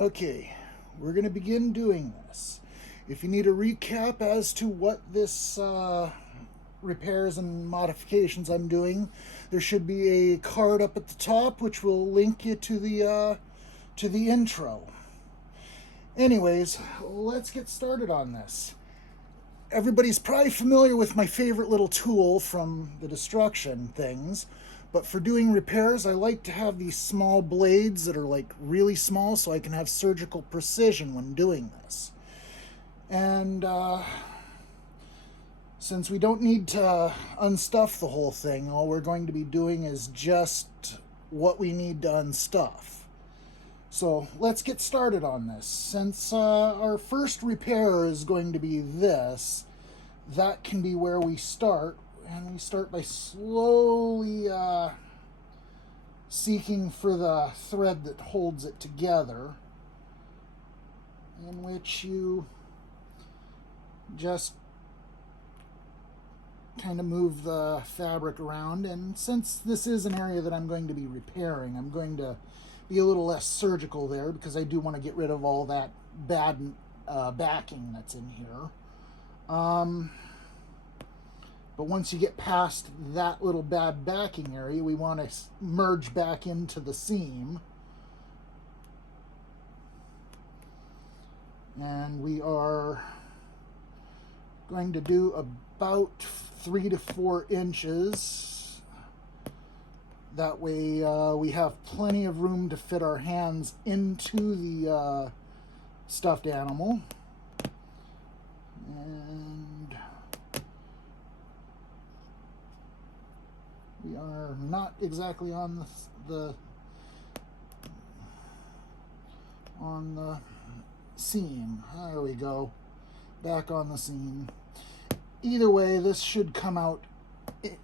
Okay, we're going to begin doing this. If you need a recap as to what this repairs and modifications I'm doing, there should be a card up at the top which will link you to the intro. Anyways, let's get started on this. Everybody's probably familiar with my favorite little tool from the destruction things, but for doing repairs, I like to have these small blades that are like really small so I can have surgical precision when doing this. And since we don't need to unstuff the whole thing, all we're going to be doing is just what we need to unstuff. So let's get started on this. Since our first repair is going to be this, that can be where we start. And we start by slowly seeking for the thread that holds it together, in which you just kind of move the fabric around. And since this is an area that I'm going to be repairing, I'm going to be a little less surgical there because I do want to get rid of all that bad backing that's in here. But once you get past that little bad backing area, we want to merge back into the seam. And we are going to do about 3 to 4 inches. That way we have plenty of room to fit our hands into the stuffed animal. And we are not exactly on the seam. There we go. Back on the seam. Either way, this should come out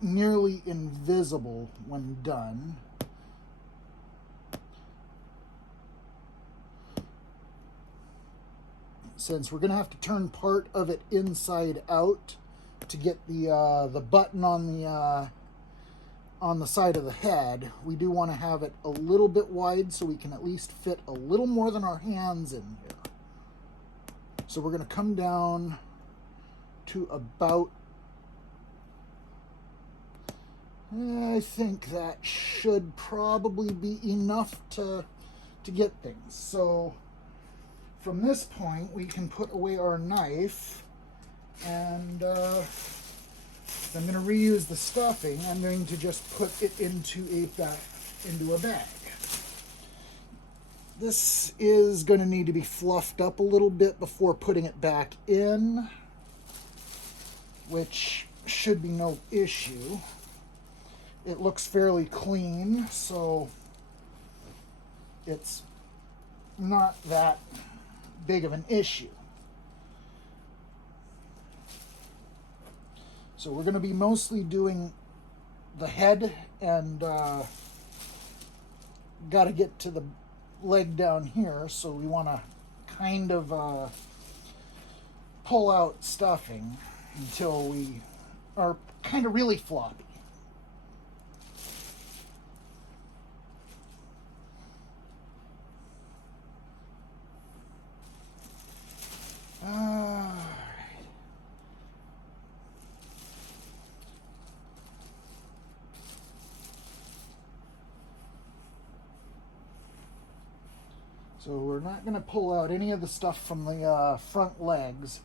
nearly invisible when done. Since we're going to have to turn part of it inside out to get the button on the side of the head, we do want to have it a little bit wide so we can at least fit a little more than our hands in here. So we're going to come down to about, I think that should probably be enough to get things. So from this point, we can put away our knife, and I'm going to reuse the stuffing. I'm going to just put it into a bag. This is going to need to be fluffed up a little bit before putting it back in, which should be no issue. It looks fairly clean, so it's not that big of an issue. So we're going to be mostly doing the head, and got to get to the leg down here, so we want to kind of pull out stuffing until we are kind of really floppy. So we're not going to pull out any of the stuff from the front legs.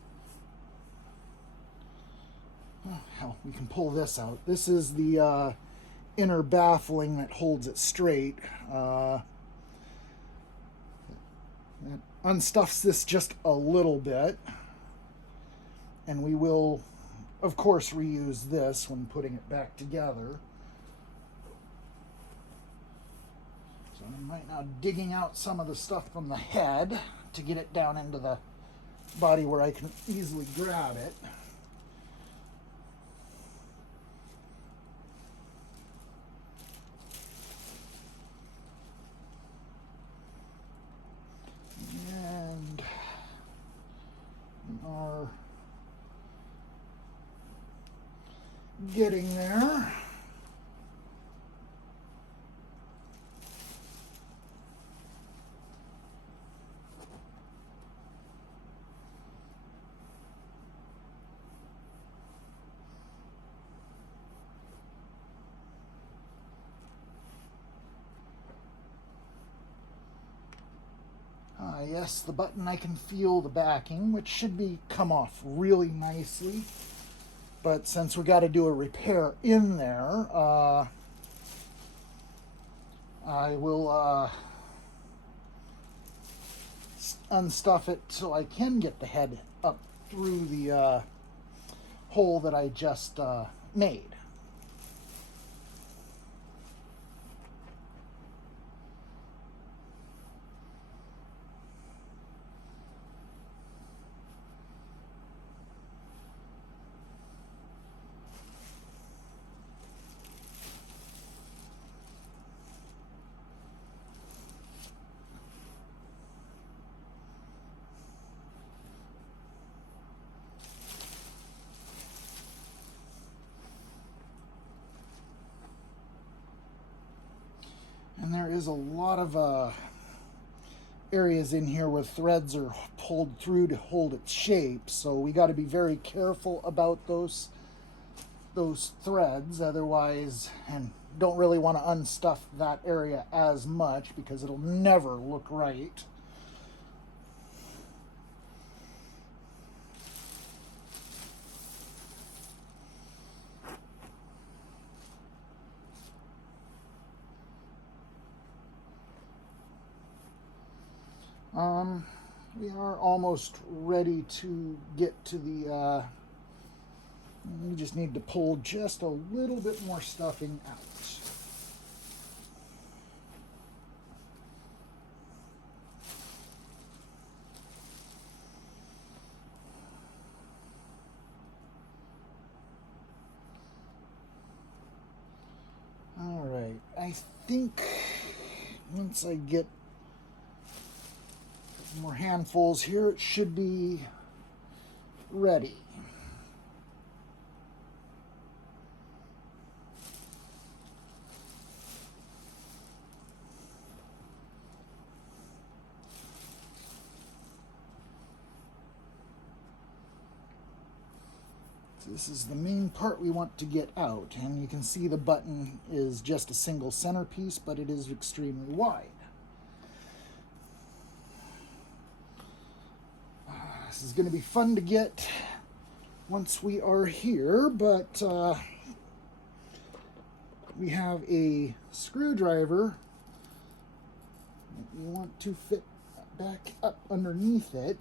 Oh, hell, we can pull this out. This is the inner baffling that holds it straight. That unstuffs this just a little bit. And we will, of course, reuse this when putting it back together. So I'm right now digging out some of the stuff from the head to get it down into the body where I can easily grab it. And we are getting there. Yes, the button, I can feel the backing, which should come off really nicely. But since we got to do a repair in there, I will unstuff it so I can get the head up through the hole that I just made. And there is a lot of areas in here where threads are pulled through to hold its shape, so we got to be very careful about those threads, otherwise, and don't really want to unstuff that area as much because it'll never look right. We are almost ready to get to the, we just need to pull just a little bit more stuffing out. All right, I think once I get more handfuls here, it should be ready. So this is the main part we want to get out, and you can see the button is just a single centerpiece, but it is extremely wide. This is going to be fun to get once we are here, but we have a screwdriver that you want to fit back up underneath it.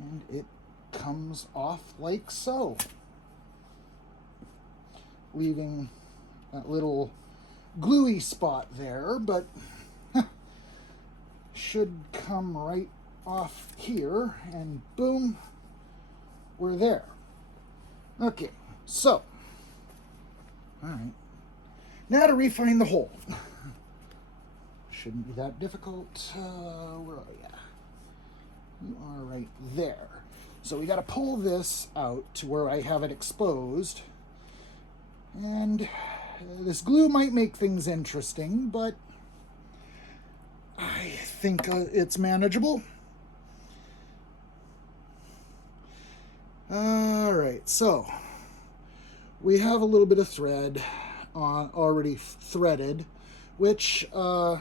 And it comes off like so, leaving that little gluey spot there, but should come right off here, and boom, we're there. Okay, so, all right, now to refine the hole. Shouldn't be that difficult. Where are you? You are right there. So we got to pull this out to where I have it exposed. And this glue might make things interesting, but I think it's manageable. All right, so we have a little bit of thread already threaded, which for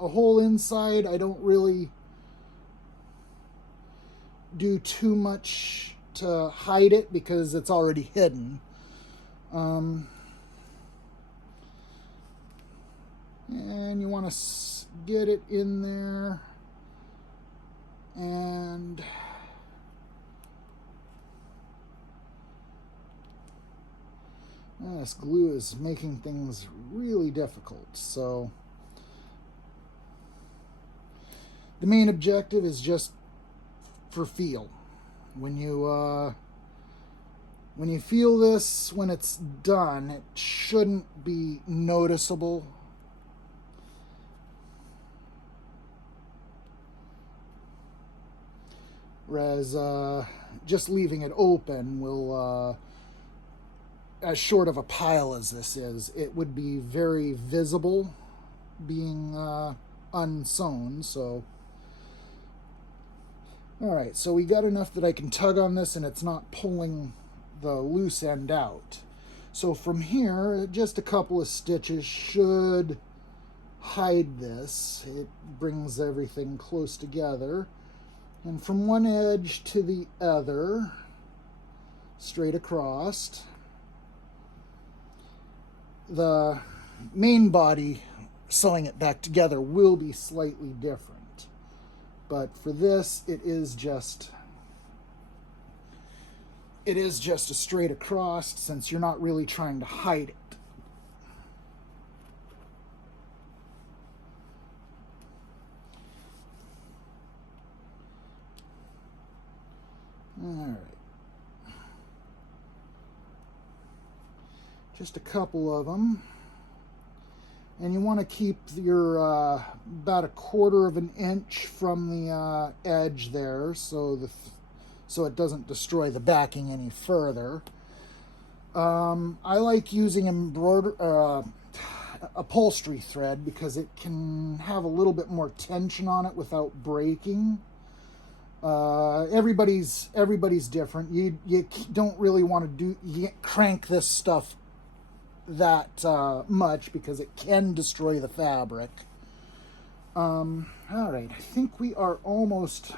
a hole inside, I don't really do too much to hide it because it's already hidden. And you want to get it in there, and this glue is making things really difficult. So the main objective is just for feel. When you feel this, when it's done, it shouldn't be noticeable. Whereas just leaving it open will, as short of a pile as this is, it would be very visible being unsewn. So, all right, so we got enough that I can tug on this and it's not pulling the loose end out. So from here, just a couple of stitches should hide this. It brings everything close together. And from one edge to the other, straight across, the main body, sewing it back together, will be slightly different. But for this, it is just a straight across, since you're not really trying to hide it. All right. Just a couple of them. And you want to keep your about 1/4 of an inch from the edge there, so it doesn't destroy the backing any further. I like using upholstery thread because it can have a little bit more tension on it without breaking. Everybody's different. You don't really want to crank this stuff that much, because it can destroy the fabric. All right, I think we are almost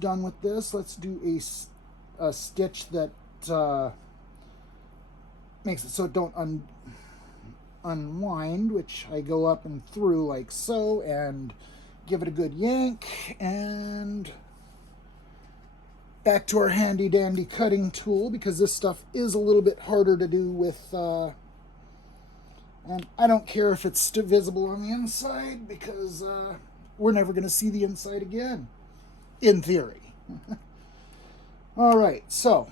done with this. Let's do a stitch that makes it so it don't unwind, which I go up and through like so, and give it a good yank, and back to our handy dandy cutting tool, because this stuff is a little bit harder to do with, and I don't care if it's still visible on the inside, because we're never going to see the inside again, in theory. All right, so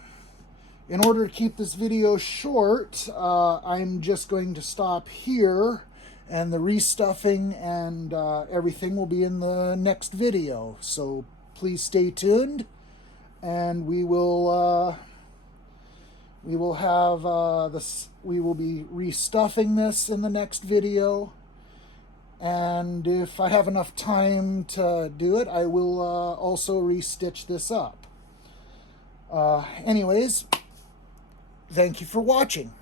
in order to keep this video short, I'm just going to stop here, and the restuffing and everything will be in the next video. So please stay tuned, and we will be restuffing this in the next video. And if I have enough time to do it, I will also restitch this up. Anyways, thank you for watching.